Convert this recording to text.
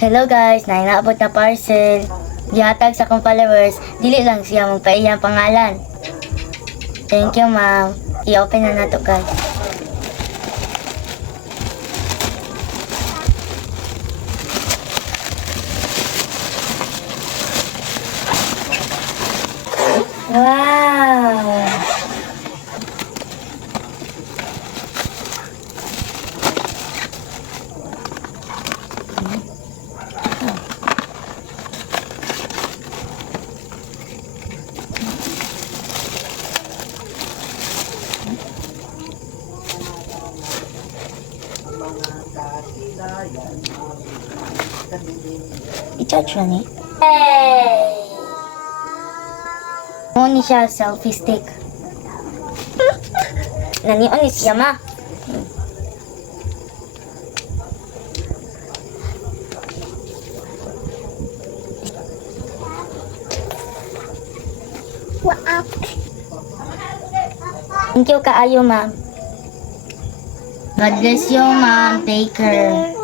Hello guys, nainaabot na parcel. Gihatag sa akong followers, dili lang siya magpaiyang pangalan. Thank you ma'am. I-open na nato guys. Wow! I-charge na ni. Hey! Ni siya selfie stick. Nanion ni siya ma. Wow. Thank you kaayo ma'am. God bless you ma'am. Take care.